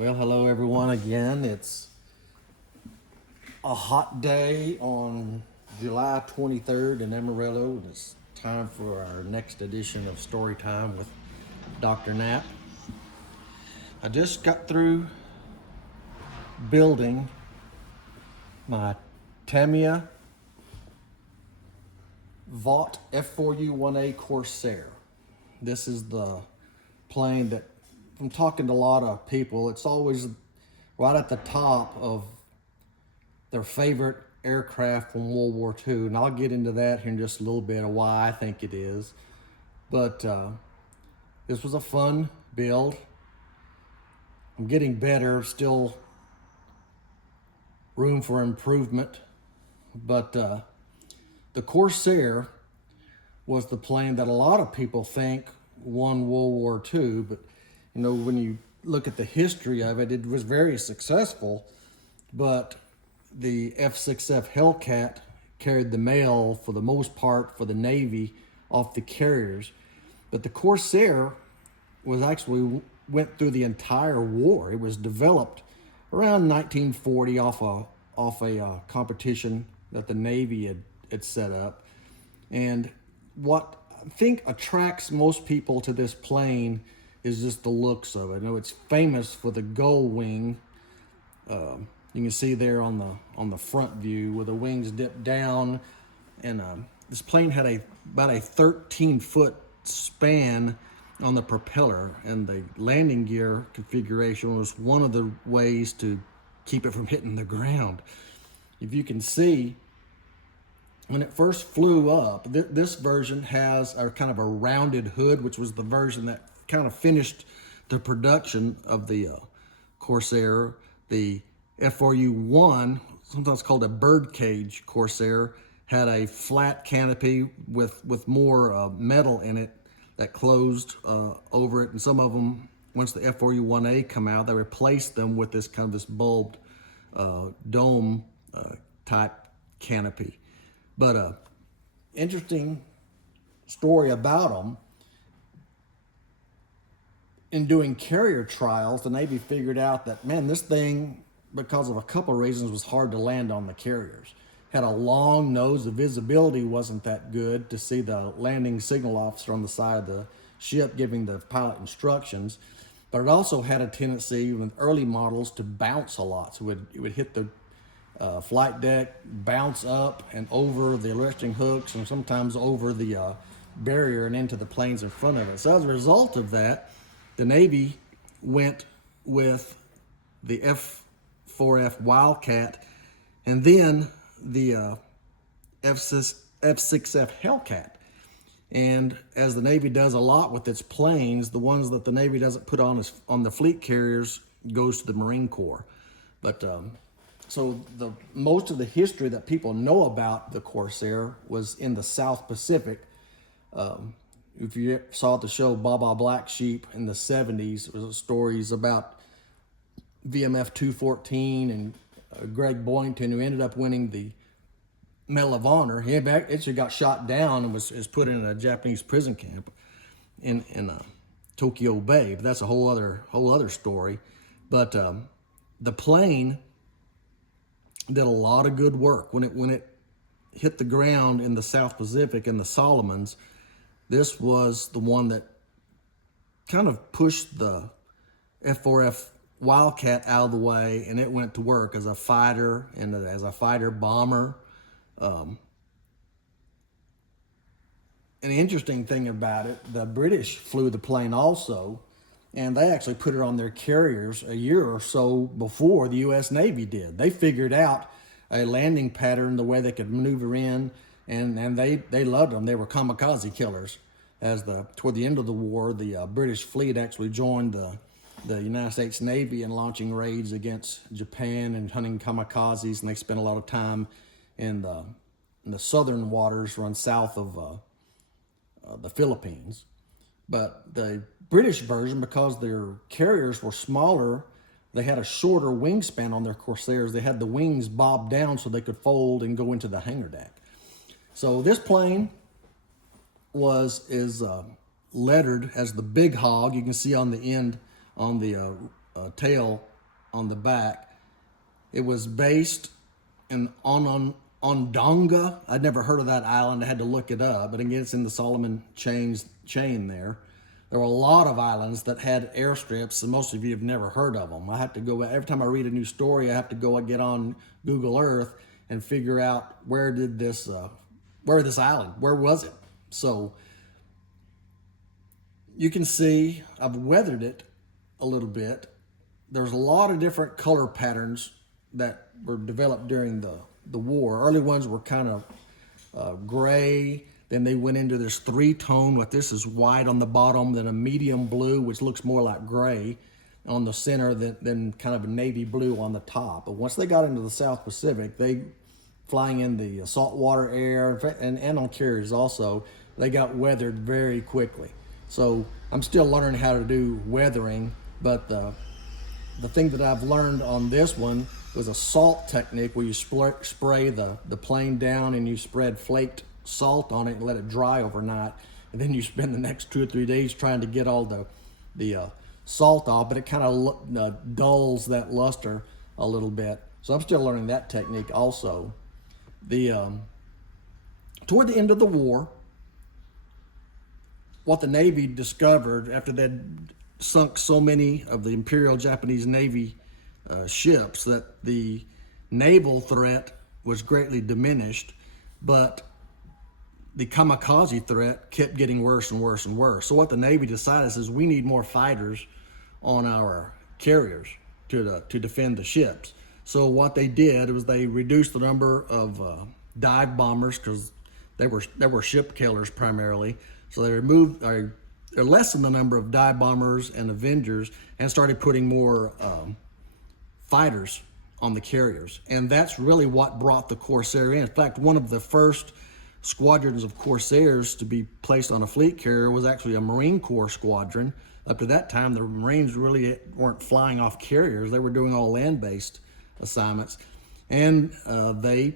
Well, hello everyone again. It's a hot day on July 23rd in Amarillo, and it's time for our next edition of Storytime with Dr. Napp. I just got through building my Tamiya Vought F4U-1A Corsair. This is the plane that, from talking to a lot of people, it's always right at the top of their favorite aircraft from World War II. And I'll get into that here in just a little bit of why I think it is. But this was a fun build. I'm getting better, still room for improvement. But the Corsair was the plane that a lot of people think won World War II, but you know, when you look at the history of it, it was very successful, but the F6F Hellcat carried the mail for the most part for the Navy off the carriers. But the Corsair was actually went through the entire war. It was developed around 1940 off a competition that the Navy had set up. And what I think attracts most people to this plane is just the looks of it. You know, it's famous for the gull wing. You can see there on the front view where the wings dip down, and this plane had about a 13-foot span on the propeller, and the landing gear configuration was one of the ways to keep it from hitting the ground. If you can see, when it first flew up, this version has a kind of a rounded hood, which was the version that kind of finished the production of the Corsair. The F4U-1, sometimes called a birdcage Corsair, had a flat canopy with more metal in it that closed over it. And some of them, once the F4U-1A come out, they replaced them with this kind of this bulbed dome type canopy. But interesting story about them. In doing carrier trials, the Navy figured out that, man, this thing, because of a couple of reasons, was hard to land on the carriers. Had a long nose, the visibility wasn't that good to see the landing signal officer on the side of the ship giving the pilot instructions. But it also had a tendency with early models to bounce a lot. So it would hit the flight deck, bounce up and over the arresting hooks, and sometimes over the barrier and into the planes in front of it. So as a result of that, the Navy went with the F4F Wildcat and then the F6F Hellcat. And as the Navy does a lot with its planes, the ones that the Navy doesn't put on the fleet carriers goes to the Marine Corps. But so most of the history that people know about the Corsair was in the South Pacific. If you saw the show Baba Black Sheep in the 70s, it was stories about VMF 214 and Greg Boynton, who ended up winning the Medal of Honor. He actually got shot down and was put in a Japanese prison camp in Tokyo Bay. But that's a whole other story. But the plane did a lot of good work when it hit the ground in the South Pacific in the Solomons. This was the one that kind of pushed the F4F Wildcat out of the way, and it went to work as a fighter and as a fighter bomber. An interesting thing about it, the British flew the plane also, and they actually put it on their carriers a year or so before the U.S. Navy did. They figured out a landing pattern, the way they could maneuver in, and they loved them. They were kamikaze killers. Toward the end of the war, the British fleet actually joined the United States Navy in launching raids against Japan and hunting kamikazes, and they spent a lot of time in the southern waters run south of the Philippines. But the British version, because their carriers were smaller, they had a shorter wingspan on their Corsairs. They had the wings bobbed down so they could fold and go into the hangar deck. So this plane is lettered as the Big Hog. You can see on the end, on the tail on the back. It was based on Ondonga. I'd never heard of that island. I had to look it up, but again, it's in the Solomon chain there. There were a lot of islands that had airstrips, and most of you have never heard of them. I have to go, every time I read a new story, I have to go and get on Google Earth and figure out where this island, where was it? So you can see I've weathered it a little bit. There's a lot of different color patterns that were developed during the war. Early ones were kind of gray. Then they went into this three-tone, like this is white on the bottom, then a medium blue, which looks more like gray on the center, then kind of a navy blue on the top. But once they got into the South Pacific, they flying in the saltwater air and on carriers also, they got weathered very quickly. So I'm still learning how to do weathering, but the thing that I've learned on this one was a salt technique where you spray the plane down and you spread flaked salt on it and let it dry overnight, and then you spend the next 2 or 3 days trying to get all the salt off, but it kind of dulls that luster a little bit. So I'm still learning that technique also. Toward the end of the war, what the Navy discovered after they'd sunk so many of the Imperial Japanese Navy ships, that the naval threat was greatly diminished, but the kamikaze threat kept getting worse and worse and worse. So what the Navy decided is we need more fighters on our carriers to defend the ships. So what they did was they reduced the number of dive bombers, because they were ship killers primarily. So they lessened the number of dive bombers and Avengers and started putting more fighters on the carriers. And that's really what brought the Corsair in. In fact, one of the first squadrons of Corsairs to be placed on a fleet carrier was actually a Marine Corps squadron. Up to that time, the Marines really weren't flying off carriers. They were doing all land-based assignments. And they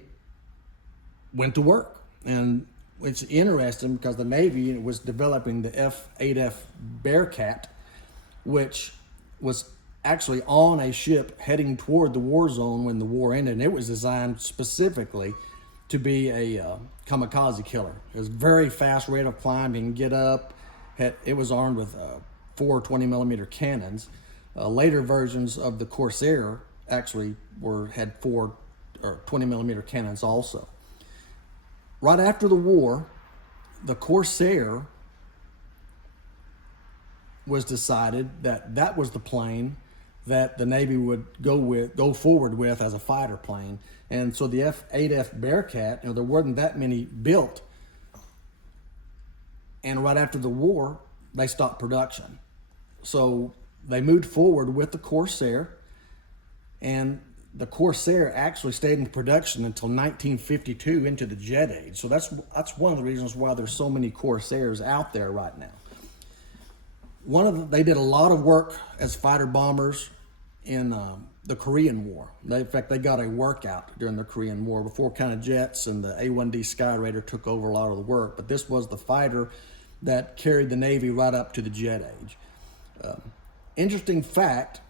went to work. And it's interesting because the Navy was developing the F-8F Bearcat, which was actually on a ship heading toward the war zone when the war ended. And it was designed specifically to be a kamikaze killer. It was very fast rate of climb. You can get up. It was armed with 4 20mm cannons. Later versions of the Corsair actually had 4 20mm cannons also. Right after the war, the Corsair was decided that was the plane that the Navy would go forward with as a fighter plane. And so the F-8F Bearcat, there weren't that many built. And right after the war, they stopped production. So they moved forward with the Corsair, and the Corsair actually stayed in production until 1952 into the jet age. So that's one of the reasons why there's so many Corsairs out there right now. They did a lot of work as fighter bombers in the Korean War. In fact, they got a workout during the Korean War before kind of jets and the A-1D Skyraider took over a lot of the work. But this was the fighter that carried the Navy right up to the jet age. Interesting fact,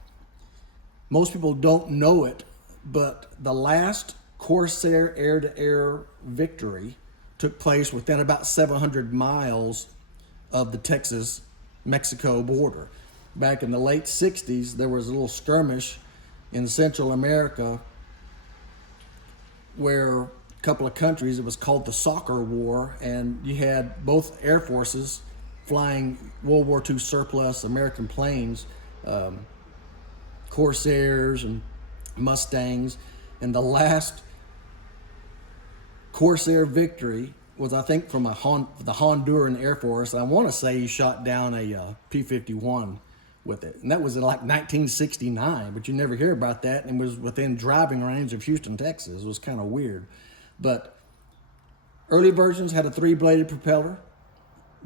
most people don't know it, but the last Corsair air-to-air victory took place within about 700 miles of the Texas-Mexico border. Back in the late 60s, there was a little skirmish in Central America where a couple of countries, it was called the Soccer War, and you had both air forces flying World War II surplus American planes, Corsairs and Mustangs, and the last Corsair victory was, I think, from the Honduran Air Force. I want to say he shot down a P-51 with it, and that was in like 1969, but you never hear about that, and it was within driving range of Houston, Texas. It was kind of weird. But early versions had a 3-bladed propeller.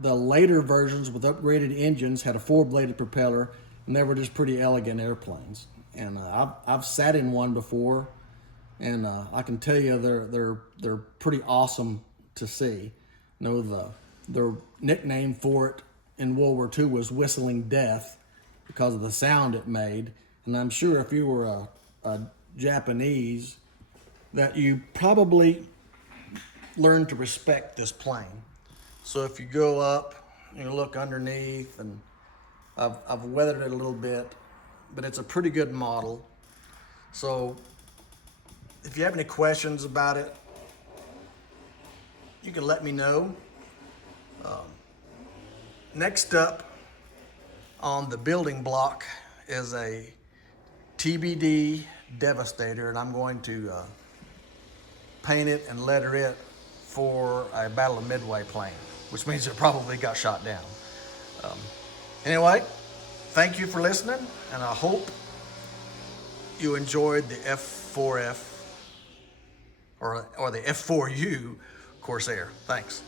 The later versions with upgraded engines had a 4-bladed propeller, and they were just pretty elegant airplanes. And I've sat in one before, and I can tell you they're pretty awesome to see. Their nickname for it in World War II was Whistling Death because of the sound it made. And I'm sure if you were a Japanese, that you probably learned to respect this plane. So if you go up, you look underneath, and I've weathered it a little bit, but it's a pretty good model. So if you have any questions about it, you can let me know. Next up on the building block is a TBD Devastator, and I'm going to paint it and letter it for a Battle of Midway plane, which means it probably got shot down. Anyway, thank you for listening, and I hope you enjoyed the F4F or the F4U Corsair. Thanks.